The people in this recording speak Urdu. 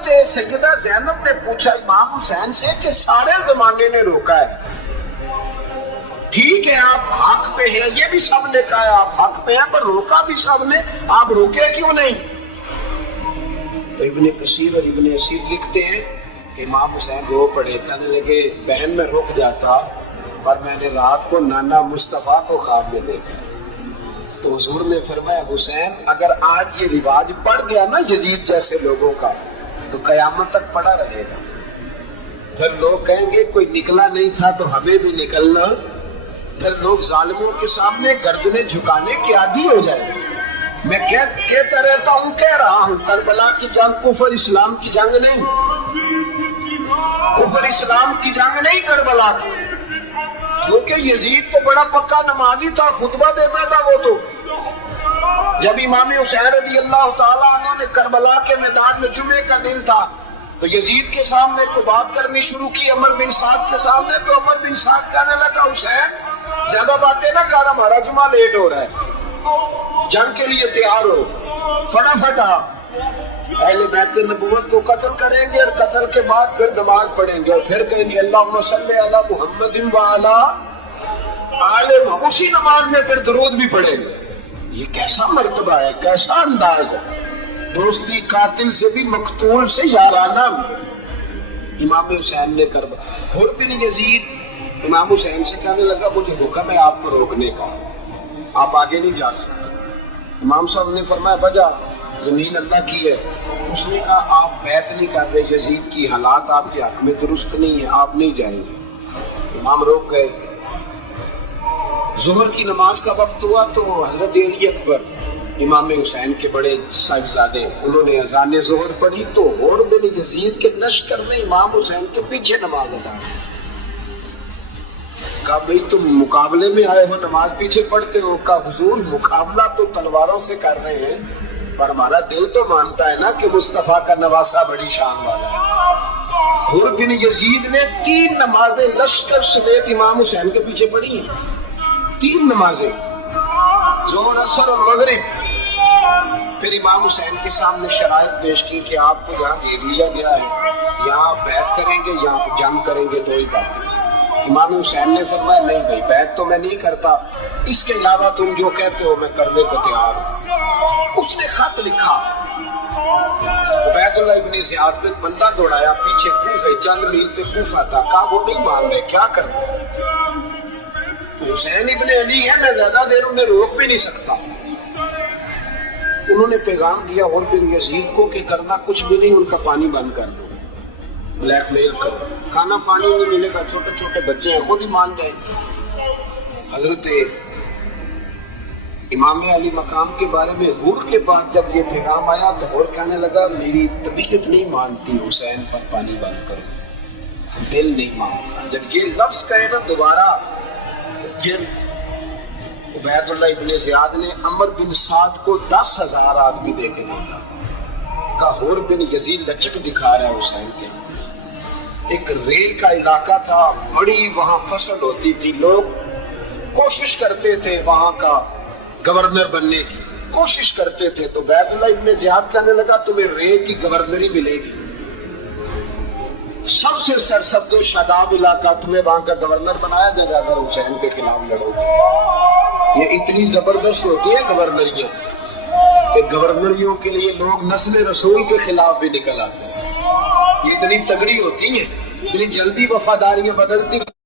حضرت سیدہ زینب نے پوچھا امام حسین سے کہ سارے زمانے نے روکا ہے، ٹھیک ہے آپ حق پہ ہیں، یہ بھی سب نے کہا آپ حق پہ ہیں، پر روکا بھی سب نے، آپ روکے کیوں نہیں؟ تو ابن کثیر اور ابن اسیر لکھتے ہیں کہ امام حسین رو پڑے، کہنے لگے بہن میں رک جاتا پر میں نے رات کو نانا مصطفیٰ کو خواب میں دیکھا۔ تو حضور نے فرمایا حسین اگر آج یہ رواج پڑ گیا نا یزید جیسے لوگوں کا تو قیامت تک پڑا رہے گا، پھر لوگ کہیں گے کوئی نکلا نہیں تھا تو ہمیں بھی نکلنا، پھر لوگ ظالموں کے سامنے گردنیں جھکانے کے عادی ہو جائیں گے۔ میں کہتا رہتا ہوں، کہہ رہا ہوں، کربلا کی جنگ کفر اسلام کی جنگ نہیں، کفر اسلام کی جنگ نہیں کربلا کی، کیونکہ یزید تو بڑا پکا نمازی تھا، خطبہ دیتا تھا وہ تو۔ جب امام حسین رضی اللہ تعالیٰ عنہ نے کربلا کے میدان میں جمعے کا دن تھا تو یزید کے سامنے کو بات کرنی شروع کی عمر بن سعد کے سامنے، تو عمر بن سعد کہنے لگا حسین زیادہ باتیں نہ کر، ہمارا جمعہ لیٹ ہو رہا ہے، جنگ کے لیے تیار ہو، فٹافٹ آ۔ اہل بیت نبوت کو قتل کریں گے اور قتل کے بعد پھر نماز پڑھیں گے اور پھر کہیں گے اللہم صلی علی محمد وعلی آل محمد، اسی نماز میں پھر درود بھی پڑھیں گے۔ یہ کیسا مرتبہ ہے، کیسا انداز ہے، دوستی قاتل سے بھی مقتول سے یارانہ۔ امام حسین نے حر بن یزید امام حسین سے کہنے لگا مجھے حکم ہے آپ کو روکنے کا، آپ آگے نہیں جا سکتے۔ امام صاحب نے فرمایا بجا زمین اللہ کی ہے، اس نے کہا آپ بیعت نہیں کر رہے، یزید کی حالات آپ کے حق میں درست نہیں ہے، آپ نہیں جائیں گے۔ امام روک گئے۔ ظہر کی نماز کا وقت ہوا تو حضرت علی اکبر امام حسین کے بڑے صاحبزادے انہوں نے اذان ظہر پڑھی تو حر بن یزید کے لشکر نے امام حسین کے پیچھے نماز ادا کی۔ کہا بھئی تم مقابلے میں آئے ہو نماز پیچھے پڑھتے ہو؟ کہا حضور مقابلہ تو تلواروں سے کر رہے ہیں پر ہمارا دل تو مانتا ہے نا کہ مصطفیٰ کا نواسہ بڑی شان والا ہے۔ حر بن یزید نے 3 نمازیں لشکر سمیت امام حسین کے پیچھے پڑھی ہیں، 3 نمازیں، ظہر عصر اور مغرب۔ پھر امام حسین کے سامنے شرائط پیش کی کہ آپ کو یہاں گھیر لیا گیا ہے، یہاں بیعت کریں گے، یہاں پہ جنگ کریں گے، دو ہی باتیں۔ امام حسین نے فرمایا نہیں بھائی بیعت تو میں نہیں کرتا، اس کے علاوہ تم جو کہتے ہو میں کرنے کو تیار ہوں۔ اس نے خط لکھا، عبید اللہ ابن زیاد پہ بندہ دوڑایا پیچھے کوفے، چند میل سے کوفہ تھا، کہا وہ نہیں مان رہے، کیا کروں؟ حسین ابن علی ہے، میں زیادہ دیر انہیں روک بھی نہیں سکتا۔ انہوں نے پیغام دیا حر بن یزید کو کہ کرنا کچھ بھی نہیں، ان کا پانی بند کر دو، بلیک میل کرو، کھانا پانی نہیں ملے گا، چھوٹے چھوٹے بچے ہیں، خود ہی مان جائیں۔ حضرت امام علی مقام کے بارے میں حر کے بعد جب یہ پیغام آیا تو حر کہنے لگا میری طبیعت نہیں مانتی حسین پر پانی بند کرو، دل نہیں مانتا۔ جب یہ لفظ کہے نا دوبارہ تو پھر عبید اللہ ابن زیاد نے عمر بن سعد کو 10,000 آدمی دے کے بھیجا، کہا حر بن یزید لچک دکھا رہا ہے حسین کے۔ ایک ریل کا علاقہ تھا، بڑی وہاں فصل ہوتی تھی، لوگ کوشش کرتے تھے وہاں کا گورنر بننے کی، کوشش کرتے تھے۔ تو عبید اللہ ابن زیاد کہنے لگا تمہیں رے کی گورنری ملے گی، سب سے سرسبز و شاداب علاقہ، تمہیں وہاں کا گورنر بنایا جائے گا اگر حسین کے خلاف لڑو گے۔ یہ اتنی زبردست ہوتی ہے گورنریاں کہ گورنریوں کے لیے لوگ نسل رسول کے خلاف بھی نکل آتے ہیں، یہ اتنی تگڑی ہوتی ہیں، اتنی جلدی وفاداریاں بدلتی